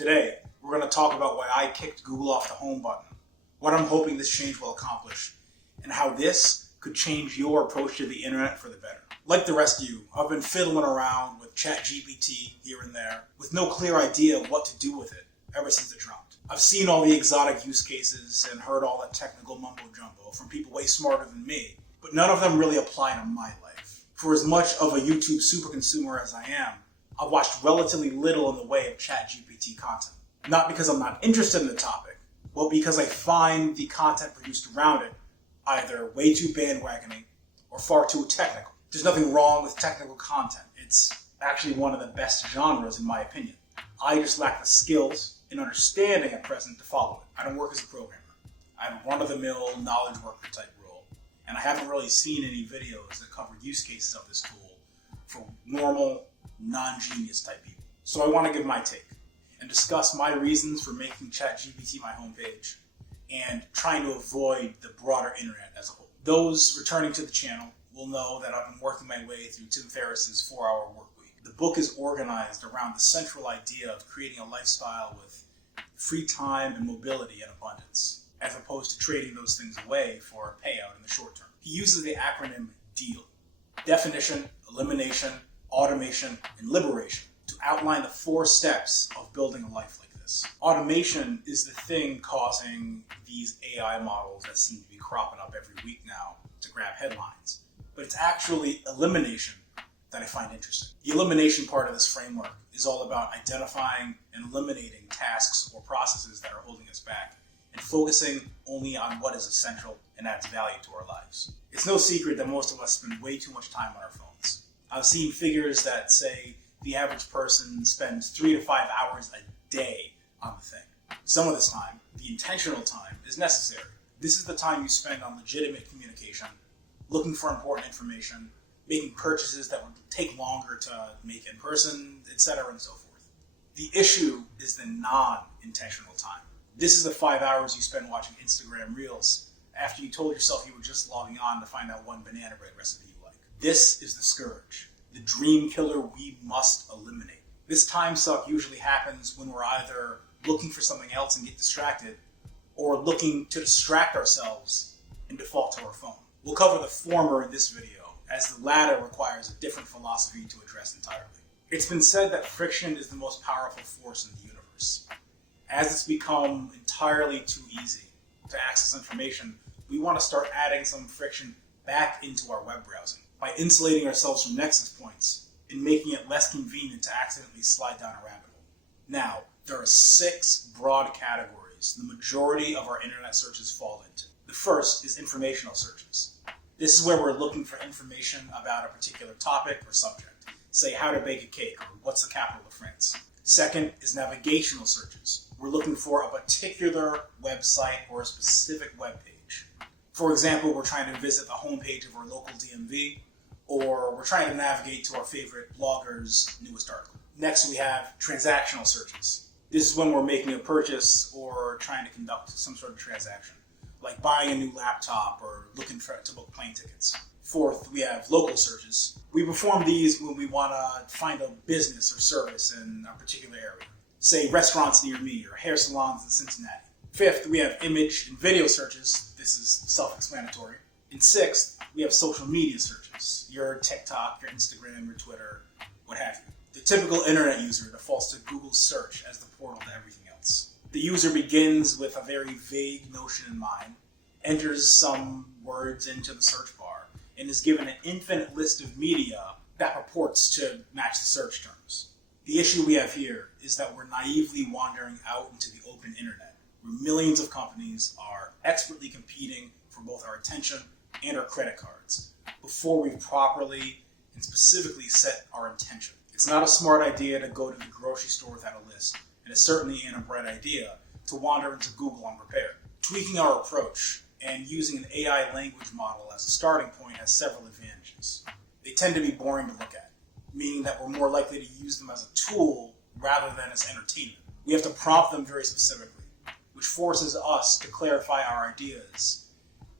Today, we're going to talk about why I kicked Google off the home button, what I'm hoping this change will accomplish, and how this could change your approach to the internet for the better. Like the rest of you, I've been fiddling around with ChatGPT here and there with no clear idea of what to do with it ever since it dropped. I've seen all the exotic use cases and heard all that technical mumbo jumbo from people way smarter than me, but none of them really apply to my life. For as much of a YouTube super consumer as I am, I've watched relatively little in the way of ChatGPT content. Not because I'm not interested in the topic, but because I find the content produced around it either way too bandwagoning or far too technical. There's nothing wrong with technical content. It's actually one of the best genres in my opinion. I just lack the skills and understanding at present to follow it. I don't work as a programmer. I have a run-of-the-mill knowledge worker type role, and I haven't really seen any videos that cover use cases of this tool for normal, non-genius type people. So I want to give my take and discuss my reasons for making ChatGPT my homepage and trying to avoid the broader internet as a whole. Those returning to the channel will know that I've been working my way through Tim Ferriss's 4-Hour Workweek. The book is organized around the central idea of creating a lifestyle with free time and mobility and abundance, as opposed to trading those things away for a payout in the short term. He uses the acronym DEAL: definition, elimination, automation, and liberation, to outline the 4 steps of building a life like this. Automation is the thing causing these AI models that seem to be cropping up every week now to grab headlines. But it's actually elimination that I find interesting. The elimination part of this framework is all about identifying and eliminating tasks or processes that are holding us back and focusing only on what is essential and adds value to our lives. It's no secret that most of us spend way too much time on our phones. I've seen figures that say the average person spends 3 to 5 hours a day on the thing. Some of this time, the intentional time, is necessary. This is the time you spend on legitimate communication, looking for important information, making purchases that would take longer to make in person, etc. and so forth. The issue is the non-intentional time. This is the 5 hours you spend watching Instagram Reels after you told yourself you were just logging on to find out one banana bread recipe you like. This is the scourge, the dream killer we must eliminate. This time suck usually happens when we're either looking for something else and get distracted, or looking to distract ourselves and default to our phone. We'll cover the former in this video, as the latter requires a different philosophy to address entirely. It's been said that friction is the most powerful force in the universe. As it's become entirely too easy to access information, we want to start adding some friction back into our web browsing by insulating ourselves from nexus points and making it less convenient to accidentally slide down a rabbit hole. Now, there are 6 broad categories the majority of our internet searches fall into. The first is informational searches. This is where we're looking for information about a particular topic or subject, say how to bake a cake or what's the capital of France. Second is navigational searches. We're looking for a particular website or a specific web page. For example, we're trying to visit the homepage of our local DMV, or we're trying to navigate to our favorite blogger's newest article. Next, we have transactional searches. This is when we're making a purchase or trying to conduct some sort of transaction, like buying a new laptop or looking to book plane tickets. Fourth, we have local searches. We perform these when we want to find a business or service in a particular area, say restaurants near me or hair salons in Cincinnati. Fifth, we have image and video searches. This is self-explanatory. And sixth, we have social media searches. Your TikTok, your Instagram, your Twitter, what have you. The typical internet user defaults to Google search as the portal to everything else. The user begins with a very vague notion in mind, enters some words into the search bar, and is given an infinite list of media that purports to match the search terms. The issue we have here is that we're naively wandering out into the open internet, where millions of companies are expertly competing for both our attention and our credit cards, before we've properly and specifically set our intention. It's not a smart idea to go to the grocery store without a list, and it's certainly ain't a bright idea to wander into Google unprepared. Tweaking our approach and using an AI language model as a starting point has several advantages. They tend to be boring to look at, meaning that we're more likely to use them as a tool rather than as entertainment. We have to prompt them very specifically, which forces us to clarify our ideas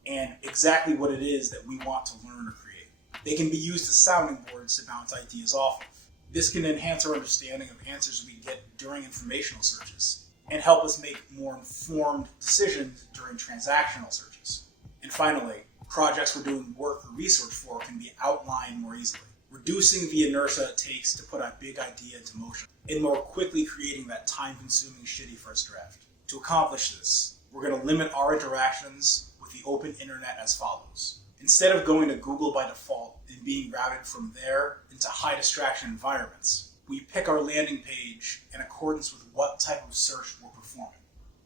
and exactly what it is that we want to learn or create. They can be used as sounding boards to bounce ideas off of. This can enhance our understanding of answers we get during informational searches and help us make more informed decisions during transactional searches. And finally, projects we're doing work or research for can be outlined more easily, reducing the inertia it takes to put a big idea into motion, and more quickly creating that time-consuming, shitty first draft. To accomplish this, we're going to limit our interactions with the open internet as follows. Instead of going to Google by default and being routed from there into high distraction environments, we pick our landing page in accordance with what type of search we're performing.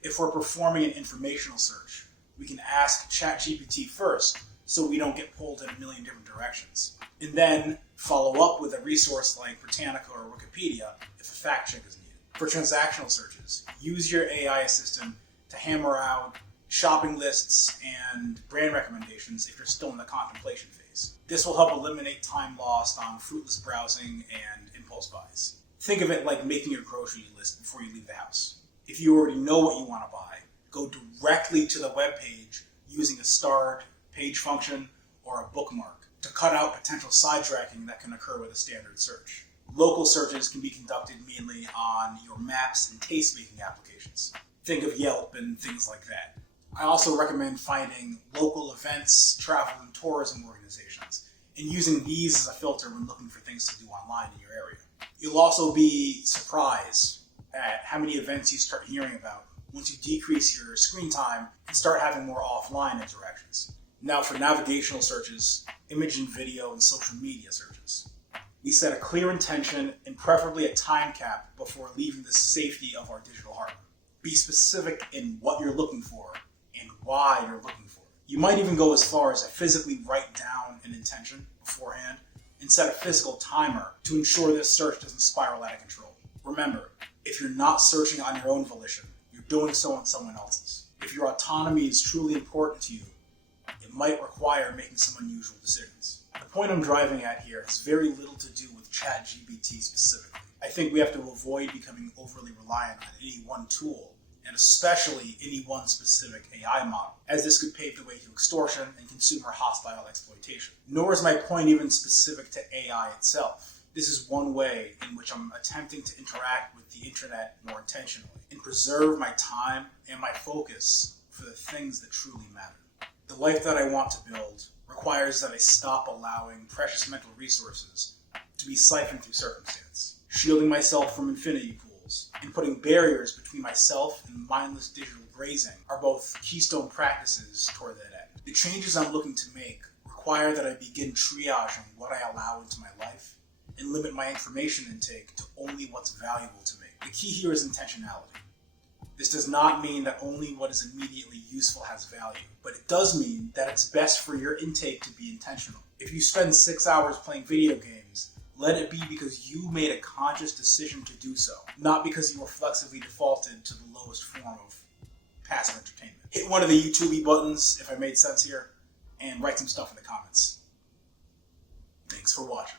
If we're performing an informational search, we can ask ChatGPT first so we don't get pulled in a million different directions, and then follow up with a resource like Britannica or Wikipedia if a fact check is needed. For transactional searches, use your AI assistant to hammer out shopping lists and brand recommendations if you're still in the contemplation phase. This will help eliminate time lost on fruitless browsing and impulse buys. Think of it like making your grocery list before you leave the house. If you already know what you want to buy, go directly to the web page using a starred page function or a bookmark to cut out potential sidetracking that can occur with a standard search. Local searches can be conducted mainly on your maps and taste-making applications. Think of Yelp and things like that. I also recommend finding local events, travel, and tourism organizations, and using these as a filter when looking for things to do online in your area. You'll also be surprised at how many events you start hearing about once you decrease your screen time and start having more offline interactions. Now for navigational searches, image and video, and social media searches. We set a clear intention and preferably a time cap before leaving the safety of our digital hardware. Be specific in what you're looking for and why you're looking for it. You might even go as far as to physically write down an intention beforehand and set a physical timer to ensure this search doesn't spiral out of control. Remember, if you're not searching on your own volition, you're doing so on someone else's. If your autonomy is truly important to you, it might require making some unusual decisions. The point I'm driving at here has very little to do with ChatGPT specifically. I think we have to avoid becoming overly reliant on any one tool, and especially any one specific AI model, as this could pave the way to extortion and consumer hostile exploitation. Nor is my point even specific to AI itself. This is one way in which I'm attempting to interact with the internet more intentionally and preserve my time and my focus for the things that truly matter. The life that I want to build requires that I stop allowing precious mental resources to be siphoned through circumstance, shielding myself from infinity pools, and putting barriers between myself and mindless digital grazing are both keystone practices toward that end. The changes I'm looking to make require that I begin triaging what I allow into my life and limit my information intake to only what's valuable to me. The key here is intentionality. This does not mean that only what is immediately useful has value, but it does mean that it's best for your intake to be intentional. If you spend 6 hours playing video games, let it be because you made a conscious decision to do so, not because you reflexively defaulted to the lowest form of passive entertainment. Hit one of the YouTube buttons if I made sense here, and write some stuff in the comments. Thanks for watching.